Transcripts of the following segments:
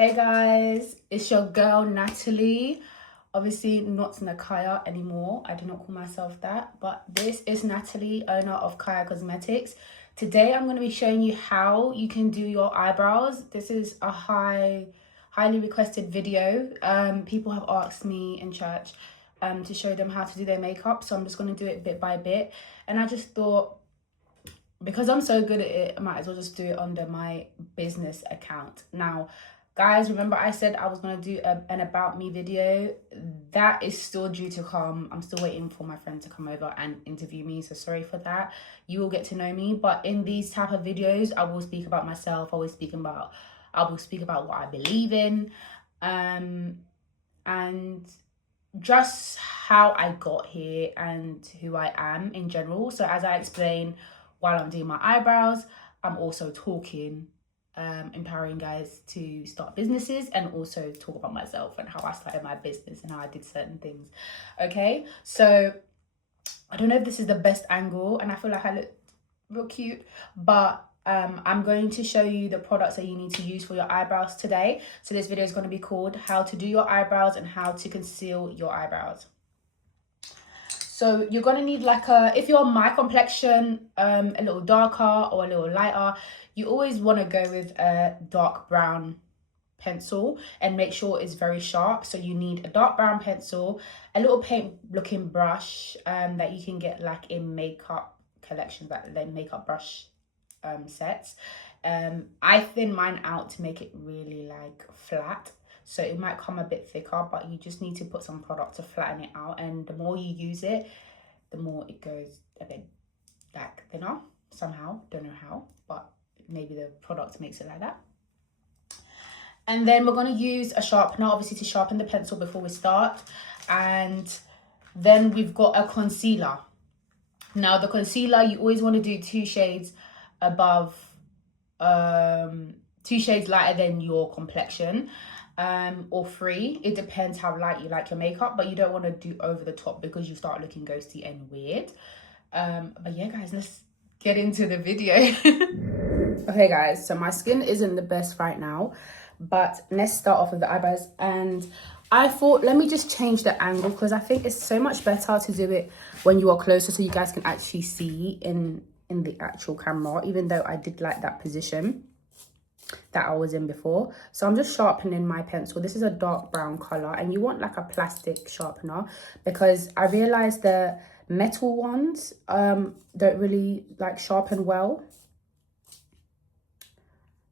Hey guys, it's your girl Natalie. Obviously not Nakaya anymore. I do not call myself that, but this is Natalie, owner of Kaya Cosmetics. Today I'm going to be showing you how you can do your eyebrows. This is a highly requested video. People have asked me in church to show them how to do their makeup, so I'm just going to do it bit by bit. And I just thought, because I'm so good at it, I might as well just do it under my business account. Now, guys, remember I said I was going to do an about me video? That is still due to come. I'm still waiting for my friend to come over and interview me, so sorry for that. You will get to know me, but in these type of videos, I will speak about myself. I will speak about what I believe in, and just how I got here and who I am in general. So as I explain while I'm doing my eyebrows, I'm also talking, empowering guys to start businesses, and also talk about myself and how I started my business and how I did certain things. Okay, so I don't know if this is the best angle, and I feel like I look real cute, but I'm going to show you the products that you need to use for your eyebrows today. So this video is going to be called how to do your eyebrows and how to conceal your eyebrows. So you're going to need if you're my complexion, a little darker or a little lighter, you always want to go with a dark brown pencil and make sure it's very sharp. So you need a dark brown pencil, a little paint looking brush that you can get like in makeup collections, like the makeup brush sets. I thin mine out to make it really like flat, so it might come a bit thicker, but you just need to put some product to flatten it out, and the more you use it, the more it goes a bit like thinner somehow. Don't know how, but maybe the product makes it like that. And then we're going to use a sharpener, obviously, to sharpen the pencil before we start. And then we've got a concealer. Now the concealer, you always want to do 2 shades above, 2 shades lighter than your complexion, or 3. It depends how light you like your makeup, but you don't want to do over the top because you start looking ghosty and weird. But yeah, guys, let's get into the video. Okay, guys, so my skin isn't the best right now, but let's start off with the eyebrows. And I thought, let me just change the angle because I think it's so much better to do it when you are closer, so you guys can actually see in the actual camera, even though I did like that position that I was in before. So I'm just sharpening my pencil. This is a dark brown color, and you want like a plastic sharpener because I realized the metal ones don't really like sharpen well,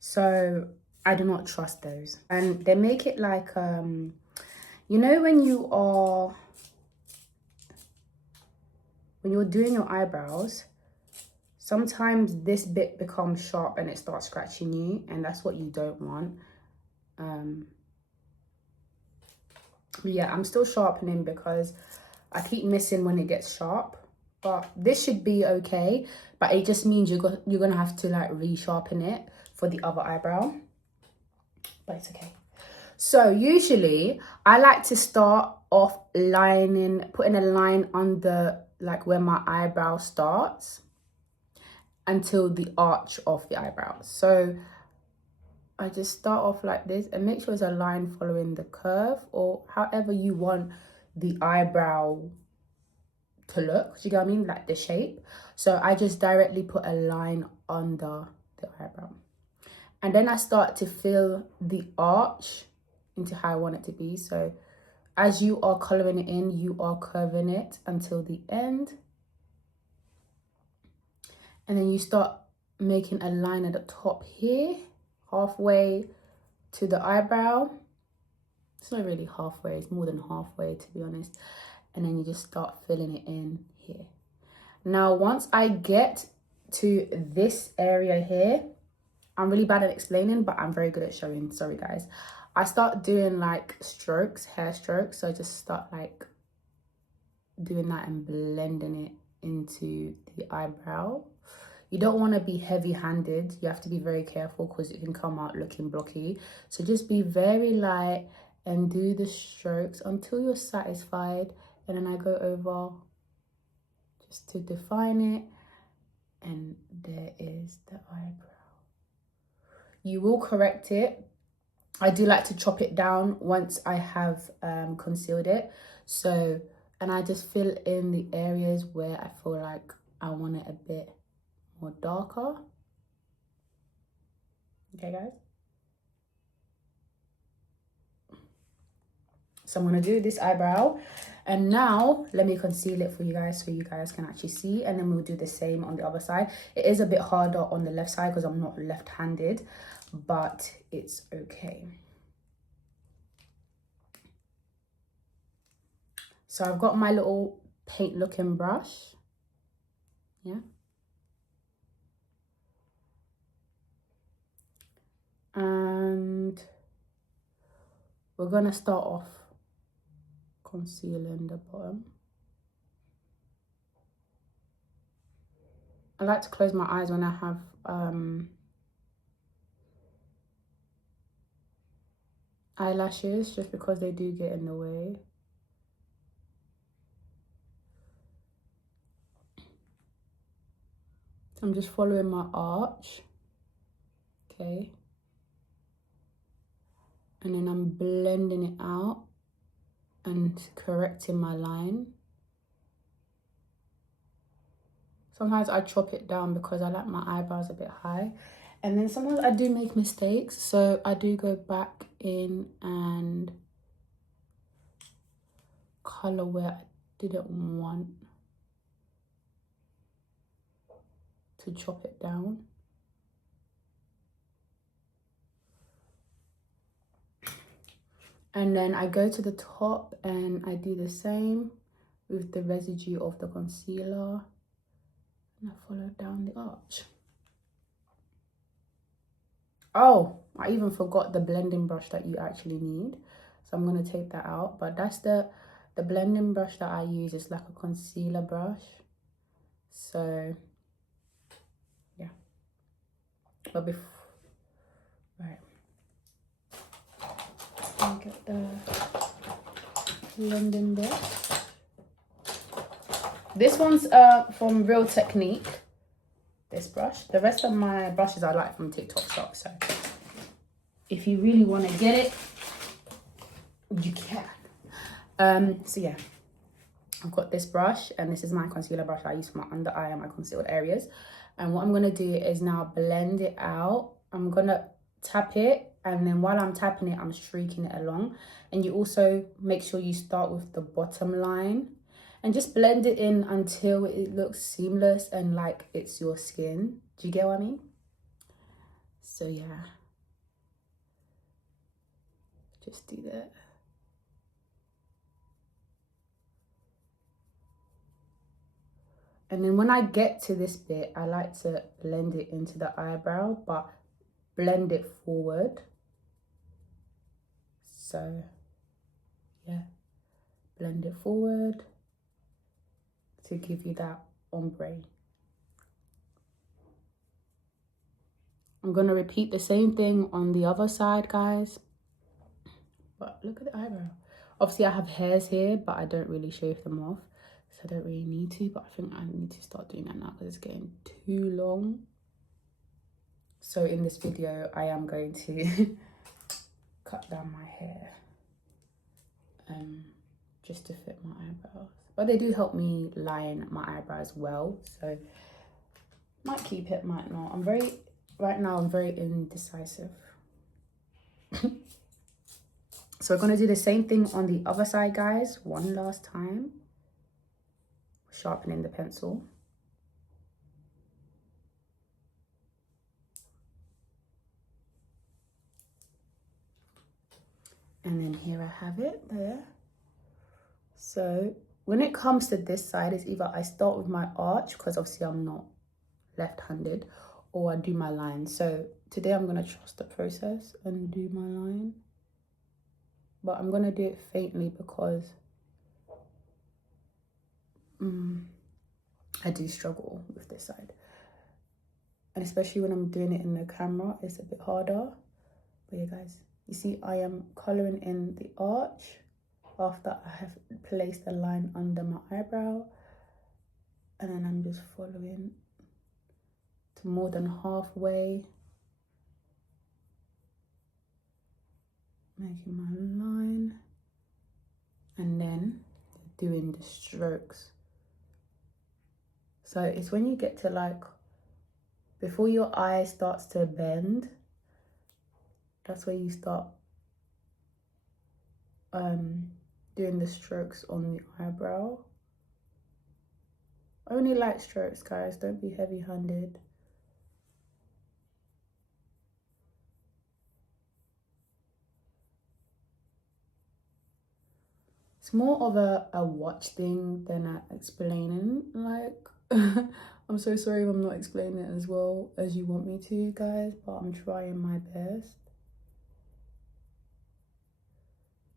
so I do not trust those. And they make it like you know, when you're doing your eyebrows, sometimes this bit becomes sharp and it starts scratching you, and that's what you don't want. Yeah, I'm still sharpening because I keep missing when it gets sharp, but this should be okay. But it just means you're gonna have to like re-sharpen it for the other eyebrow, but it's okay. So usually I like to start off putting a line under like where my eyebrow starts until the arch of the eyebrows. So I just start off like this and make sure there's a line following the curve, or however you want the eyebrow to look. Do you get what I mean? Like the shape. So I just directly put a line under the eyebrow. And then I start to fill the arch into how I want it to be. So as you are colouring it in, you are curving it until the end. And then you start making a line at the top here, halfway to the eyebrow. It's not really halfway, it's more than halfway, to be honest. And then you just start filling it in here. Now, once I get to this area here, I'm really bad at explaining, but I'm very good at showing. Sorry, guys. I start doing like strokes, hair strokes. So I just start like doing that and blending it into the eyebrow. You don't want to be heavy-handed. You have to be very careful because it can come out looking blocky. So just be very light and do the strokes until you're satisfied. And then I go over just to define it. And there is the eyebrow. You will correct it I do like to chop it down once I have concealed it. So, and I just fill in the areas where I feel like I want it a bit more darker. Okay, guys. So I'm going to do this eyebrow. And now let me conceal it for you guys so you guys can actually see. And then we'll do the same on the other side. It is a bit harder on the left side because I'm not left-handed, but it's okay. So I've got my little paint looking brush. Yeah. And we're going to start off concealing the bottom. I like to close my eyes when I have eyelashes, just because they do get in the way. So I'm just following my arch. Okay. And then I'm blending it out and correcting my line. Sometimes I chop it down because I like my eyebrows a bit high. And then sometimes I do make mistakes. So I do go back in and color where I didn't want to chop it down. And then I go to the top and I do the same with the residue of the concealer. And I follow down the arch. Oh, I even forgot the blending brush that you actually need. So I'm going to take that out. But that's the blending brush that I use. It's like a concealer brush. So, yeah. But before, right. Let me get the blending brush. This one's from Real Technique. This brush. The rest of my brushes I like from TikTok shop. So if you really want to get it, you can. So yeah, I've got this brush, and this is my concealer brush I use for my under eye and my concealed areas. And what I'm going to do is now blend it out. I'm going to tap it, and then while I'm tapping it, I'm streaking it along. And you also make sure you start with the bottom line and just blend it in until it looks seamless and like it's your skin. Do you get what I mean? So yeah, just do that. And then when I get to this bit, I like to blend it into the eyebrow, but blend it forward. So yeah, blend it forward to give you that ombre. I'm going to repeat the same thing on the other side, guys. But look at the eyebrow. Obviously, I have hairs here, but I don't really shave them off. So I don't really need to, but I think I need to start doing that now because it's getting too long. So in this video, I am going to cut down my hair just to fit my eyebrows. But they do help me line my eyebrows well. So might keep it, might not. Right now I'm very indecisive. So we're going to do the same thing on the other side, guys. One last time. Sharpening the pencil. And then here I have it there. So when it comes to this side, it's either I start with my arch, because obviously I'm not left-handed, or I do my line. So today I'm going to trust the process and do my line. But I'm going to do it faintly because I do struggle with this side. And especially when I'm doing it in the camera, it's a bit harder. But yeah, guys, you see I am colouring in the arch after I have placed a line under my eyebrow. And then I'm just following to more than halfway. making my line, and then doing the strokes. So it's when you get to like, before your eye starts to bend, that's where you start doing the strokes on the eyebrow. Only light strokes, guys, don't be heavy-handed. It's more of a watch thing than a explaining. Like, I'm so sorry if I'm not explaining it as well as you want me to, guys, but I'm trying my best.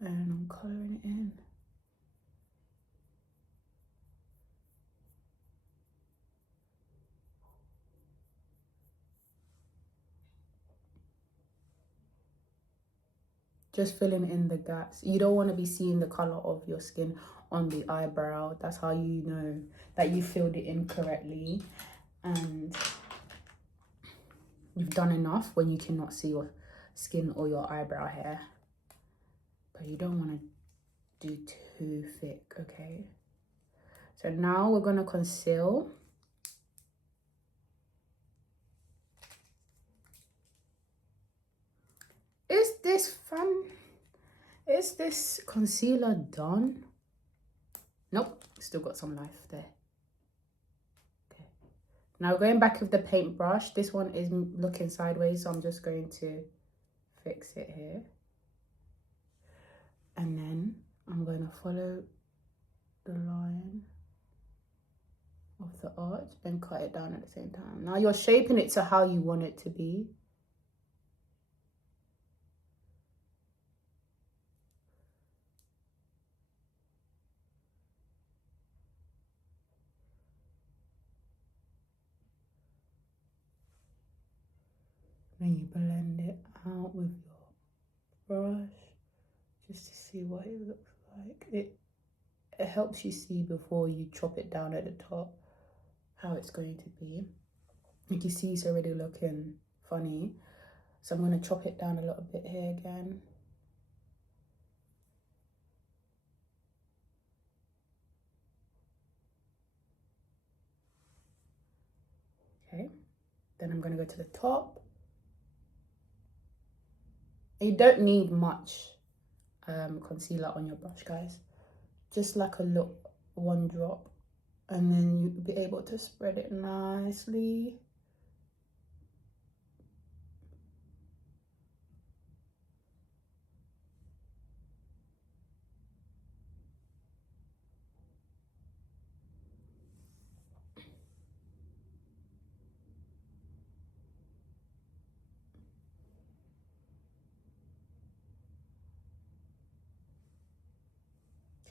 And I'm colouring it in. Just filling in the gaps. You don't want to be seeing the colour of your skin on the eyebrow. That's how you know that you filled it in correctly and you've done enough when you cannot see your skin or your eyebrow hair. But you don't want to do too thick, okay? So now we're going to conceal. Is this concealer done? Nope, still got some life there. Okay. Now going back with the paintbrush. This one is looking sideways, so I'm just going to fix it here. And then I'm going to follow the line of the arch and cut it down at the same time. Now you're shaping it to how you want it to be. Then you blend it out with your brush just to see what it looks like. It helps you see before you chop it down at the top how it's going to be. You can see it's already looking funny. So I'm going to chop it down a little bit here again. Okay, then I'm going to go to the top. You don't need much concealer on your brush, guys. Just like a little one drop, and then you'll be able to spread it nicely.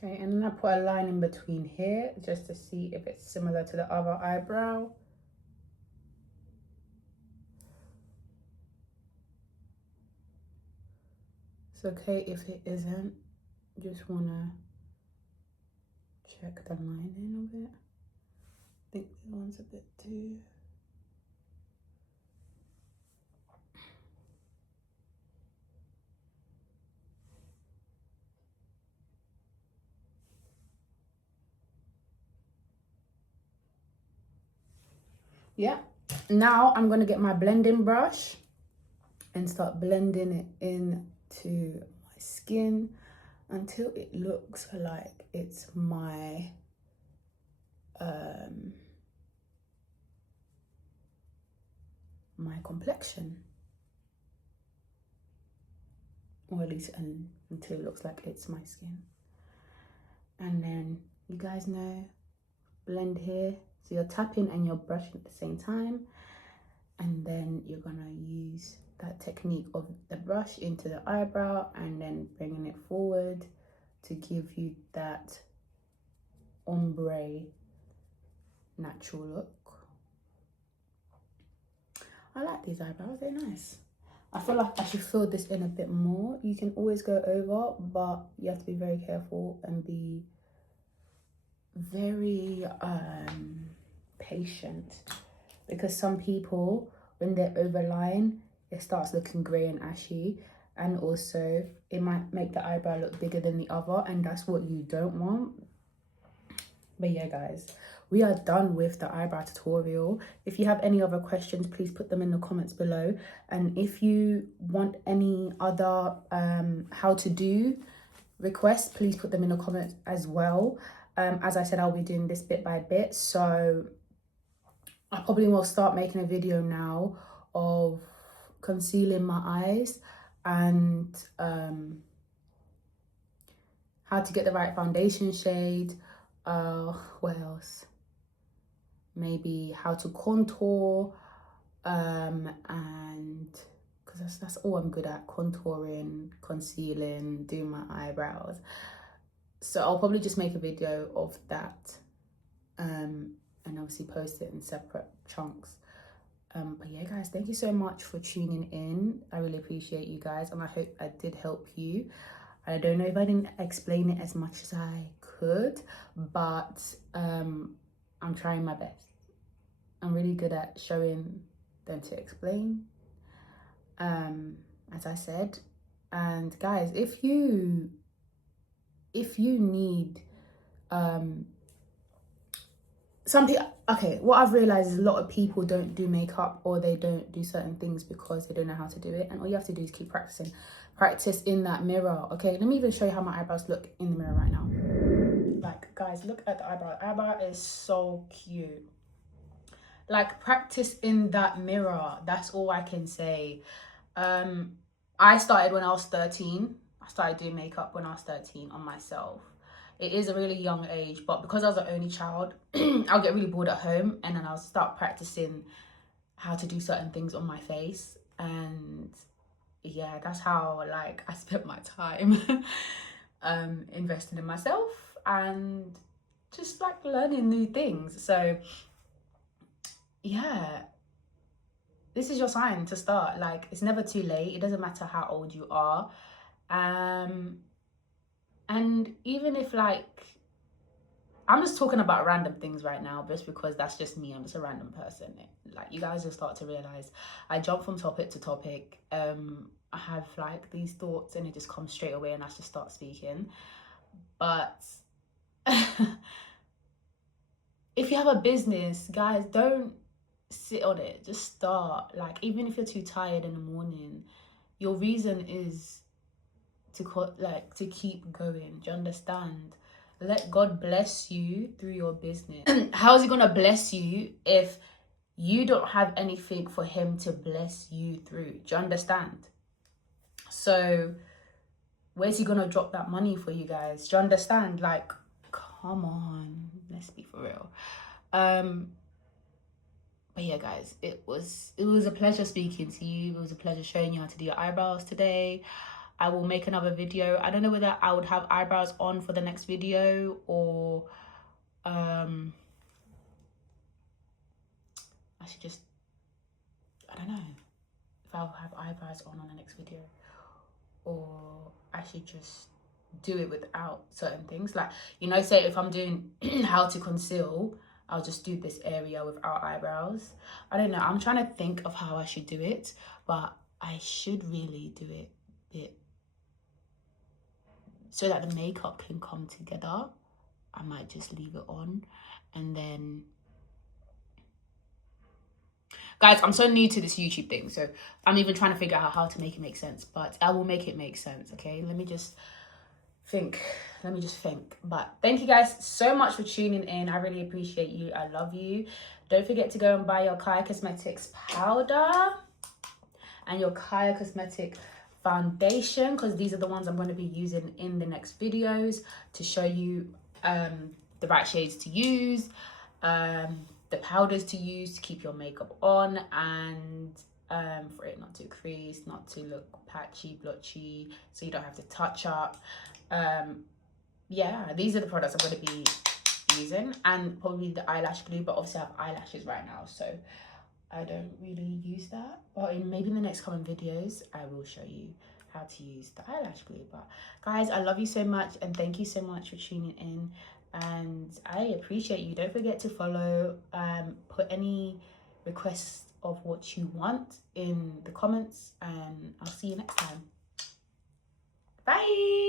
Okay, and then I put a line in between here just to see if it's similar to the other eyebrow. It's okay if it isn't. Just wanna check the lining of it. I think this one's a bit too. Yeah, now I'm gonna get my blending brush and start blending it into my skin until it looks like it's my my complexion, or at least until it looks like it's my skin. And then you guys know, blend here. So you're tapping and you're brushing at the same time, and then you're gonna use that technique of the brush into the eyebrow and then bringing it forward to give you that ombre natural look. I like these eyebrows, they're nice. I feel like I should fill this in a bit more. You can always go over, but you have to be very careful and be very patient, because some people, when they're overline, it starts looking grey and ashy, and also it might make the eyebrow look bigger than the other, and that's what you don't want. But yeah, guys, we are done with the eyebrow tutorial. If you have any other questions, please put them in the comments below. And if you want any other how to do requests, please put them in the comments as well. As I said, I'll be doing this bit by bit, so I probably will start making a video now of concealing my eyes and how to get the right foundation shade. What else? Maybe how to contour, and because that's all I'm good at: contouring, concealing, doing my eyebrows. So I'll probably just make a video of that, and obviously post it in separate chunks. But yeah, guys, thank you so much for tuning in. I really appreciate you guys, and I hope I did help you. I don't know if I didn't explain it as much as I could, but I'm trying my best. I'm really good at showing them to explain, as I said. And guys, if you need some people, okay, what I've realized is a lot of people don't do makeup, or they don't do certain things because they don't know how to do it, and all you have to do is keep practicing. Practice in that mirror. Okay, let me even show you how my eyebrows look in the mirror right now. Like, guys, look at the eyebrow. Eyebrow is so cute. Like, practice in that mirror. That's all I can say. I started when I was 13. I started doing makeup when I was 13 on myself. It is a really young age, but because I was the only child, I'll get really bored at home, and then I'll start practicing how to do certain things on my face. And yeah, that's how, like, I spent my time investing in myself and just like learning new things. So yeah, this is your sign to start. Like, it's never too late. It doesn't matter how old you are. And even if, like, I'm just talking about random things right now, just because that's just me. I'm just a random person. Like, you guys will start to realize I jump from topic to topic. I have like these thoughts and it just comes straight away and I just start speaking. But if you have a business, guys, don't sit on it. Just start. Like, even if you're too tired in the morning, your reason is to keep going. Do you understand? Let God bless you through your business. How is he gonna bless you if you don't have anything for him to bless you through? Do you understand? So where's he gonna drop that money for you guys? Do you understand? Like, come on, let's be for real. But yeah, guys, it was a pleasure speaking to you. It was a pleasure showing you how to do your eyebrows today. I will make another video. I don't know whether I would have eyebrows on for the next video, or I should just, I don't know if I'll have eyebrows on the next video, or I should just do it without certain things. Like, you know, say if I'm doing how to conceal, I'll just do this area without eyebrows. I don't know. I'm trying to think of how I should do it, but I should really do it a bit so that the makeup can come together. I might just leave it on, and then, guys, I'm so new to this YouTube thing, so I'm even trying to figure out how to make it make sense, but I will make it make sense. Okay, let me just think. But thank you guys so much for tuning in. I really appreciate you. I love you. Don't forget to go and buy your Kaya Cosmetics powder and your Kaya Cosmetic foundation, because these are the ones I'm going to be using in the next videos to show you the right shades to use, the powders to use to keep your makeup on, and for it not to crease, not to look patchy, blotchy, so you don't have to touch up. Yeah, these are the products I'm going to be using, and probably the eyelash glue, but obviously I have eyelashes right now, so I don't really use that. But maybe in the next coming videos I will show you how to use the eyelash glue. But guys, I love you so much, and thank you so much for tuning in, and I appreciate you. Don't forget to follow, put any requests of what you want in the comments, and I'll see you next time. Bye.